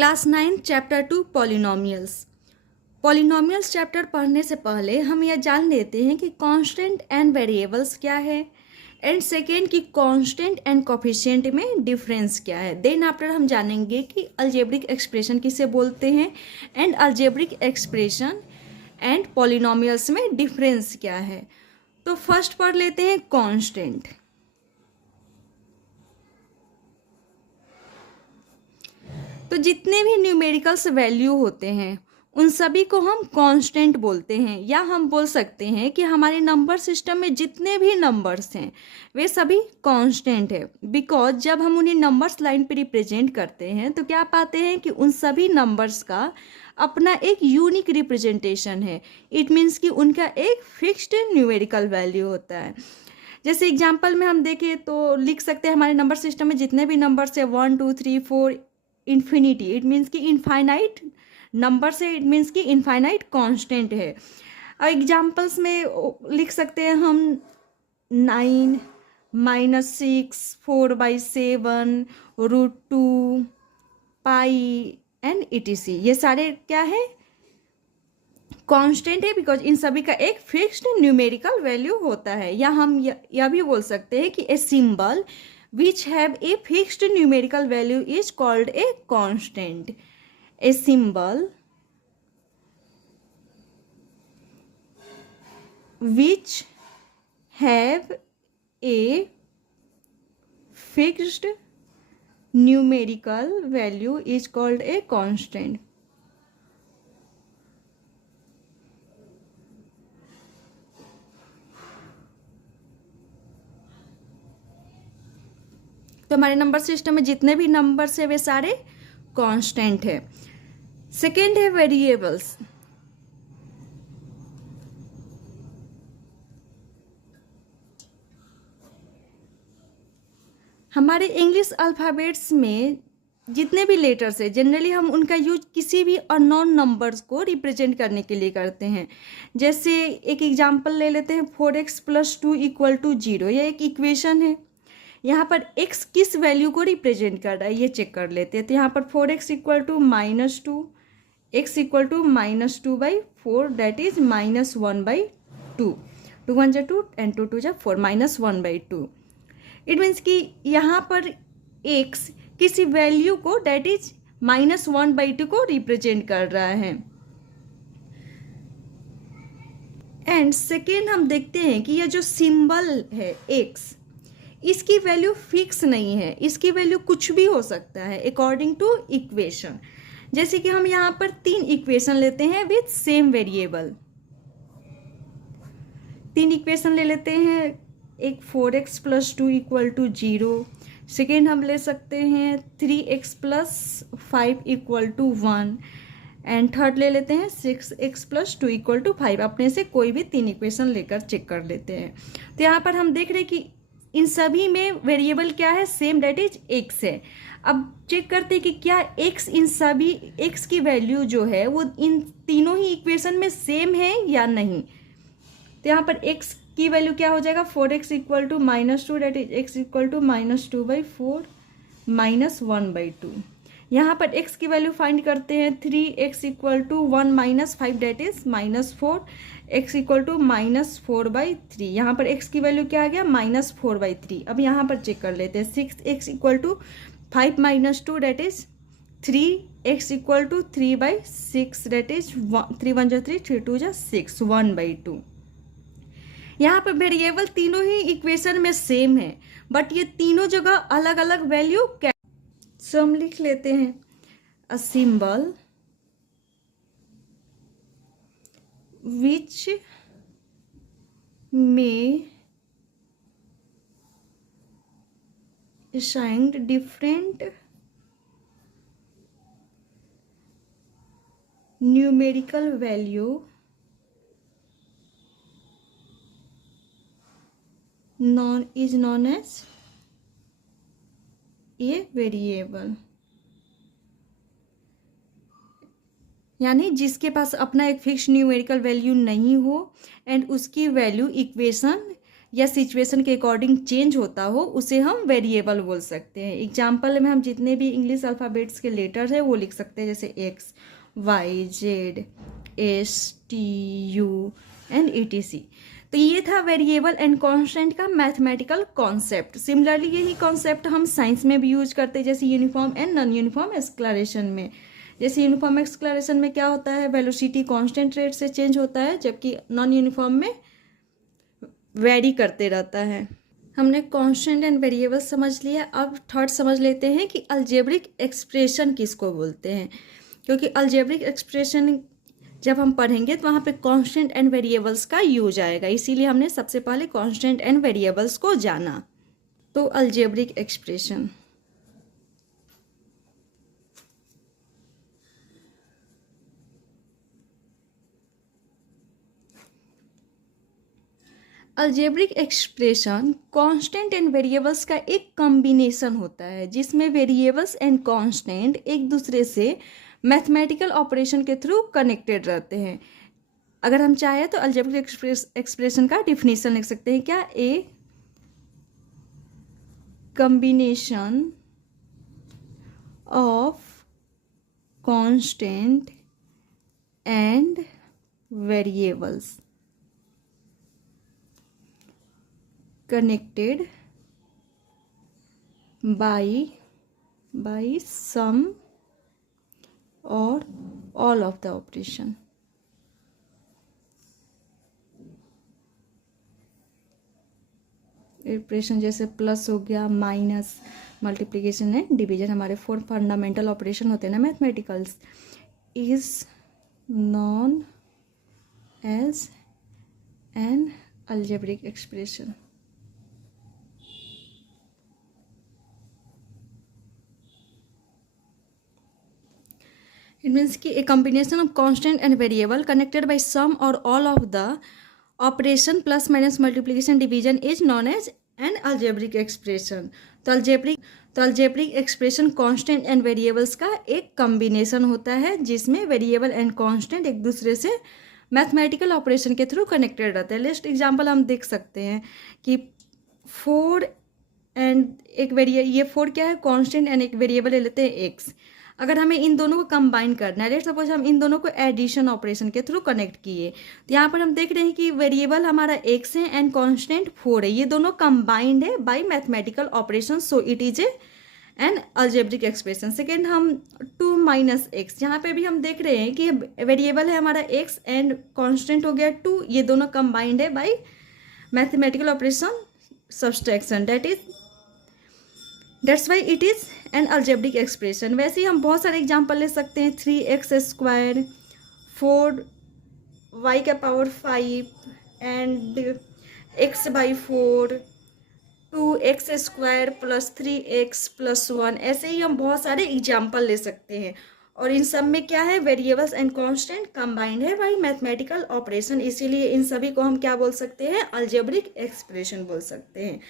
Class 9 chapter 2 polynomials. Polynomials chapter पढ़ने से पहले हम यह जान लेते हैं कि कांस्टेंट एंड वेरिएबल्स क्या है, एंड सेकेंड कि कांस्टेंट एंड कोफिशिएंट में डिफरेंस क्या है। देन आफ्टर हम जानेंगे कि अलजेब्रिक एक्सप्रेशन किसे बोलते हैं and algebraic expression and polynomials में डिफरेंस क्या है। तो फर्स्ट पढ़ लेते हैं कांस्टेंट। तो जितने भी न्यूमेरिकल्स वैल्यू होते हैं उन सभी को हम कांस्टेंट बोलते हैं, या हम बोल सकते हैं कि हमारे नंबर सिस्टम में जितने भी नंबर्स हैं वे सभी कांस्टेंट है। बिकॉज जब हम उन्हें नंबर्स लाइन पे रिप्रेजेंट करते हैं तो क्या पाते हैं कि उन सभी नंबर्स का अपना एक यूनिक रिप्रेजेंटेशन है। इट मीन्स कि उनका एक फिक्स्ड न्यूमेरिकल वैल्यू होता है। जैसे एग्जाम्पल में हम देखें तो लिख सकते हैं हमारे नंबर सिस्टम में जितने भी नंबर्स है 1 2 3 4 इन्फिनिटी। इट मीन्स कि इनफाइनाइट नंबर से, इट मीन्स कि इनफाइनाइट कांस्टेंट है। और एग्जाम्पल्स में लिख सकते हैं हम 9 -6 4/7 √2 पाई एंड etc। ये सारे क्या है, कांस्टेंट है, बिकॉज इन सभी का एक फिक्स्ड न्यूमेरिकल वैल्यू होता है। या हम यह भी बोल सकते हैं कि a symbol which have a fixed numerical value is called a constant. A symbol which have a fixed numerical value is called a constant. तो हमारे नंबर सिस्टम में जितने भी नंबर्स है वे सारे कांस्टेंट है। सेकेंड है वेरिएबल्स। हमारे इंग्लिश अल्फ़ाबेट्स में जितने भी लेटर्स है जनरली हम उनका यूज किसी भी अननोन नंबर्स को रिप्रेजेंट करने के लिए करते हैं। जैसे एक एग्जांपल ले लेते हैं 4x + 2 = 0। यह एक इक्वेशन है। यहाँ पर x किस वैल्यू को रिप्रेजेंट कर रहा है ये चेक कर लेते हैं। तो यहाँ पर 4x = -2, x = -2/4, दैट इज -1/2। 2 1 जा 2 एंड 2 2 जा 4, -1/2। इट मीन्स कि यहाँ पर x किसी वैल्यू को दैट इज -1/2 को रिप्रेजेंट कर रहा है। एंड सेकेंड हम देखते हैं कि यह जो सिंबल है x, इसकी वैल्यू फिक्स नहीं है, इसकी वैल्यू कुछ भी हो सकता है अकॉर्डिंग टू इक्वेशन। जैसे कि हम यहाँ पर 3 इक्वेशन लेते हैं विथ सेम वेरिएबल। 3 इक्वेशन ले लेते हैं। एक 4x + 2 = 0। सेकेंड हम ले सकते हैं 3x + 5 = 1। एंड थर्ड ले लेते हैं 6x + 2 = 5। अपने से कोई भी 3 इक्वेशन लेकर चेक कर लेते हैं। तो यहाँ पर हम देख रहे हैं कि इन सभी में वेरिएबल क्या है, सेम, डेट इज x है। अब चेक करते हैं कि क्या x इन सभी x की वैल्यू जो है वो इन तीनों ही इक्वेशन में सेम है या नहीं। तो यहाँ पर x की वैल्यू क्या हो जाएगा, 4x = -2, डेट इज x = -2/4 -1/2। यहाँ पर x की वैल्यू फाइंड करते हैं। 3x = 1 - 5, date is -4, x = -4/3। यहाँ पर x की वैल्यू क्या आ गया, -4/3। अब यहाँ पर चेक कर लेते हैं। 6x = 5 - 2, that is 3, x = 3/6, that is 3 1 जा 3 3 2 जा 6, 1/2। यहाँ पर वेरिएबल तीनों ही इक्वेशन में सेम है, बट ये तीनों जगह अलग अलग वैल्यू क्या। सो हम लिख लेते हैं a symbol which may assigned different numerical value is known as a variable। यानी जिसके पास अपना एक फिक्स न्यूमेरिकल वैल्यू नहीं हो एंड उसकी वैल्यू इक्वेशन या सिचुएशन के अकॉर्डिंग चेंज होता हो उसे हम वेरिएबल बोल सकते हैं। एग्जाम्पल में हम जितने भी इंग्लिश अल्फ़ाबेट्स के लेटर्स हैं वो लिख सकते हैं, जैसे X, Y, Z, S, T, U and ETC। तो ये था वेरिएबल एंड कांस्टेंट का मैथमेटिकल कॉन्सेप्ट। सिमिलरली यही कॉन्सेप्ट हम साइंस में भी यूज करते हैं, जैसे uniform and non uniform acceleration में। जैसे यूनिफॉर्म एक्सक्लरेशन में क्या होता है, वेलोसिटी कांस्टेंट रेट से चेंज होता है, जबकि नॉन यूनिफॉर्म में वेरी करते रहता है। हमने कांस्टेंट एंड वेरिएबल समझ लिया, अब थर्ड समझ लेते हैं कि अलजेब्रिक एक्सप्रेशन किसको बोलते हैं, क्योंकि अलजेब्रिक एक्सप्रेशन जब हम पढ़ेंगे तो वहाँ पे कांस्टेंट एंड वेरिएबल्स का यूज आएगा, इसीलिए हमने सबसे पहले कांस्टेंट एंड वेरिएबल्स को जाना। तो algebraic expression, algebraic expression constant and variables का एक कॉम्बिनेशन होता है, जिसमें वेरिएबल्स एंड कांस्टेंट एक दूसरे से मैथमेटिकल ऑपरेशन के थ्रू कनेक्टेड रहते हैं। अगर हम चाहें तो अलजेब्रिक एक्सप्रेशन का डिफिनीशन लिख सकते हैं, क्या, ए combination of constant and variables connected by some or all of the operation। Operation जैसे प्लस हो गया, माइनस, मल्टीप्लिकेशन एंड डिवीजन, हमारे 4 फंडामेंटल ऑपरेशन होते हैं ना mathematicals, is known as an algebraic expression. It means कि a combination of constant and variable connected by some or all of the operation plus minus multiplication division is known as an algebraic expression। तो algebraic expression constant and variables का एक combination होता है, जिसमें variable and constant एक दूसरे से mathematical operation के थ्रू कनेक्टेड रहते हैं। लेस्ट एग्जाम्पल हम देख सकते हैं कि 4 एंड एक ये 4 क्या है, कांस्टेंट एंड एक वेरिएबल ले लेते हैं x। अगर हमें इन दोनों को कंबाइन करना है, लेट्स सपोज हम इन दोनों को एडिशन ऑपरेशन के थ्रू कनेक्ट किए, तो यहाँ पर हम देख रहे हैं कि वेरिएबल हमारा x है एंड कांस्टेंट 4 है, ये दोनों कंबाइंड है bye mathematical operation, so it is an algebraic expression. Second हम 2 माइनस एक्स, यहाँ पे भी हम देख रहे हैं कि वेरिएबल है हमारा x एंड कांस्टेंट हो गया 2, ये दोनों कंबाइंड है bye mathematical operation subtraction, that's why it is an algebraic expression. वैसे ही हम बहुत सारे एग्जाम्पल ले सकते हैं, 3x², 4y⁵ and x/4, 2x² + 3x + 1, ऐसे ही हम बहुत सारे एग्जाम्पल ले सकते हैं। और इन सब में क्या है, वेरिएबल्स एंड कांस्टेंट कंबाइंड है बाय मैथमेटिकल ऑपरेशन, इसीलिए इन सभी को हम क्या बोल सकते हैं, अलजेब्रिक एक्सप्रेशन बोल सकते हैं।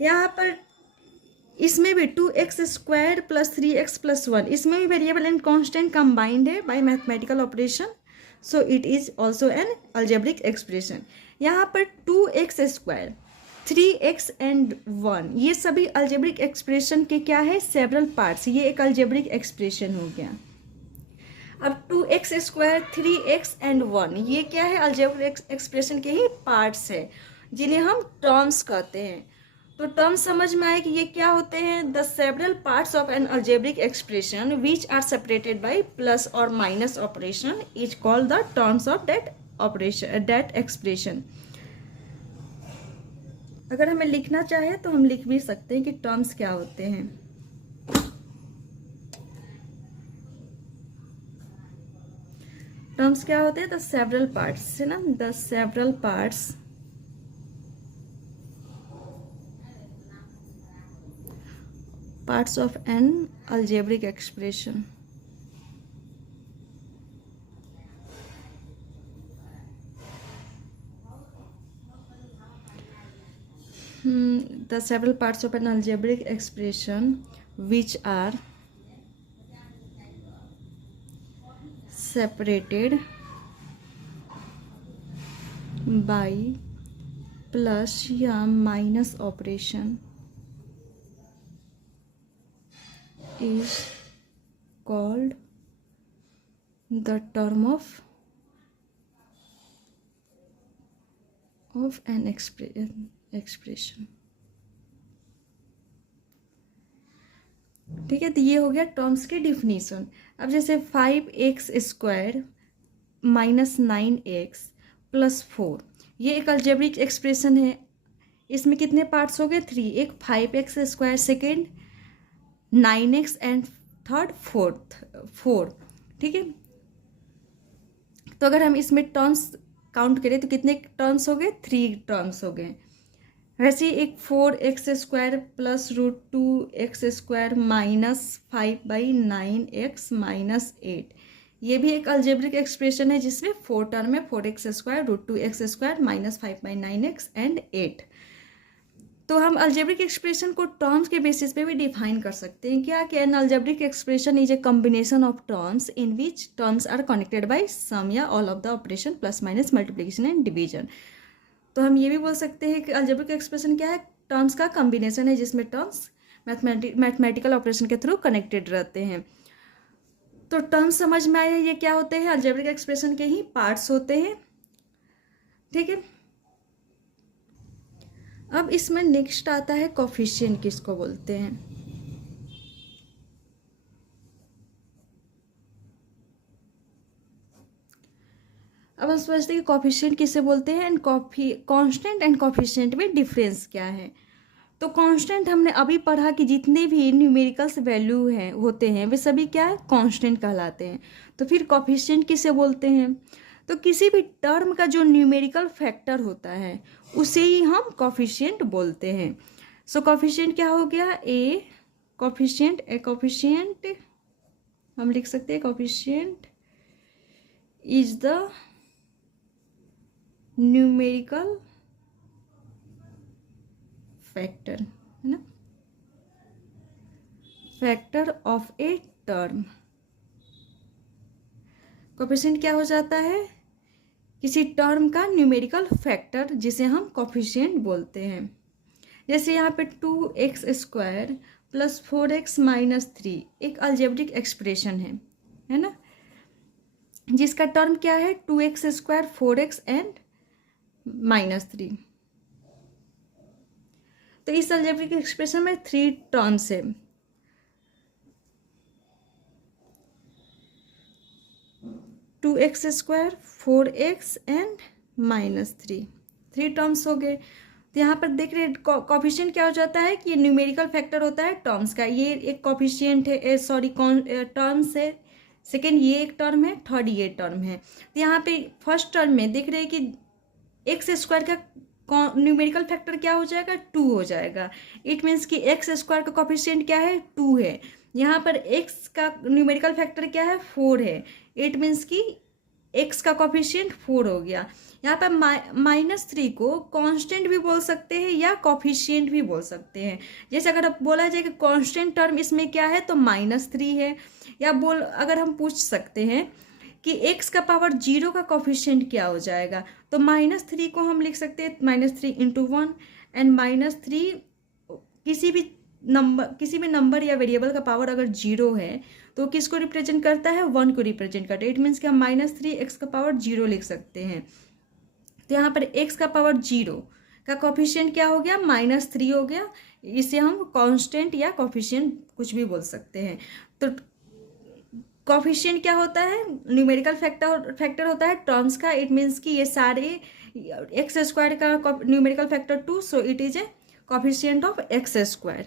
यहाँ पर इसमें भी 2x² + 3x + 1, इसमें भी वेरिएबल एंड कांस्टेंट कंबाइंड है bye mathematical operation, so it is also an algebraic expression. यहाँ पर 2x², 3x एंड 1, ये सभी अलजेब्रिक एक्सप्रेशन के क्या है, सेवरल पार्ट्स, ये एक अलजेब्रिक एक्सप्रेशन हो गया। अब 2x², 3x एंड 1, ये क्या है, अलजेब्रिक एक्सप्रेशन के ही पार्ट्स है, जिन्हें हम टर्म्स कहते हैं। तो टर्म्स समझ में आए कि ये क्या होते हैं, the several parts of an algebraic expression which are separated by plus और minus operation is called the terms of that operation, that expression. अगर हमें लिखना चाहे तो हम लिख भी सकते हैं कि टर्म्स क्या होते हैं। टर्म्स क्या होते हैं, द सेवरल पार्ट्स, है ना, the several parts of an algebraic expression। The several parts of an algebraic expression which are separated by plus या minus operation is called the term of an expression. ठीक है, तो ये हो गया terms की डिफिनीशन। अब जैसे 5x² माइनस 9x प्लस 4, ये एक अलजेब्रिक एक्सप्रेशन है। इसमें कितने पार्ट्स हो गए? 3। एक 5x², second 9x and third 4। ठीक है, तो अगर हम इसमें टर्म्स काउंट करें तो कितने टर्म्स हो गए? 3 टर्म्स हो गए। वैसे ही एक 4x² plus √2x² minus 5/9x minus 8, ये भी एक अलजेब्रिक एक्सप्रेशन है जिसमें 4 टर्म है, 4x² √2x² minus 5/9x and 8। तो हम अलजेब्रिक एक्सप्रेशन को टर्म्स के बेसिस पे भी डिफाइन कर सकते हैं क्या कि an algebraic expression is a combination of terms in which terms are connected by some या all of the operation plus minus multiplication and division. तो हम ये भी बोल सकते हैं कि अलजेब्रिक एक्सप्रेशन क्या है? टर्म्स का कॉम्बिनेशन है जिसमें टर्म्स मैथमेटिकल ऑपरेशन के थ्रू कनेक्टेड रहते हैं। तो टर्म्स समझ में आया ये क्या होते हैं? अलजेब्रिक एक्सप्रेशन के ही पार्ट्स होते हैं। ठीक है, अब इसमें नेक्स्ट आता है कोफिशिएंट, किसको बोलते हैं? अब हम समझते हैं कि कोफिशिएंट किसे बोलते हैं एंड कांस्टेंट एंड कोफिशिएंट में डिफरेंस क्या है। तो कांस्टेंट हमने अभी पढ़ा कि जितने भी न्यूमेरिकल्स वैल्यू हैं होते हैं वे सभी क्या है? कांस्टेंट कहलाते हैं। तो फिर कोफिशिएंट किसे बोलते हैं? तो किसी भी टर्म का जो न्यूमेरिकल फैक्टर होता है उसे ही हम कोफिशिएंट बोलते हैं। सो कोफिशिएंट क्या हो गया? ए कोफिशिएंट हम लिख सकते हैं coefficient is the numerical factor, है ना, factor of a term. Coefficient क्या हो जाता है? किसी टर्म का न्यूमेरिकल फैक्टर जिसे हम कोफिशिएंट बोलते हैं। जैसे यहाँ पे 2x² प्लस 4x माइनस 3 एक अलजेब्रिक एक्सप्रेशन है ना, जिसका टर्म क्या है? 2x², 4x and minus 3। तो इस अलजेब्रिक एक्सप्रेशन में 3 टर्म्स है। To x², 4x and minus 3 terms हो गए। तो यहाँ पर देख रहे हैं कोफिशिएंट क्या हो जाता है कि ये न्यूमेरिकल फैक्टर होता है टर्म्स का। ये एक कोफिशिएंट है, सॉरी टर्म्स है। सेकेंड ये एक टर्म है, थर्ड ये टर्म है। तो यहाँ पे फर्स्ट टर्म में देख रहे हैं कि x² का न्यूमेरिकल फैक्टर क्या हो जाएगा? 2 हो जाएगा। इट मीन्स कि x² का कोफिशिएंट क्या है? 2 है। यहाँ पर x का न्यूमेरिकल फैक्टर क्या है? 4 है। इट मीन्स कि x का कोफिशिएंट 4 हो गया। यहाँ पर -3 को कांस्टेंट भी बोल सकते हैं या कोफिशिएंट भी बोल सकते हैं। जैसे अगर अब बोला जाए कि कांस्टेंट टर्म इसमें क्या है तो -3 है, या अगर हम पूछ सकते हैं कि x का पावर 0 का कोफिशिएंट क्या हो जाएगा, तो -3 को हम लिख सकते हैं -3 × 1 एंड -3 किसी भी नंबर या वेरिएबल का पावर अगर 0 है तो किसको रिप्रेजेंट करता है? 1 को रिप्रेजेंट करता है। इट मीन्स कि हम -3 x का पावर 0 लिख सकते हैं। तो यहाँ पर x का पावर 0 का कोफिशिएंट क्या हो गया? -3 हो गया। इसे हम कांस्टेंट या कोफिशिएंट कुछ भी बोल सकते हैं। तो कोफिशिएंट क्या होता है? न्यूमेरिकल फैक्टर होता है टर्म्स का। इट मीन्स कि ये सारे x² का numerical factor 2, so it is a coefficient of x²।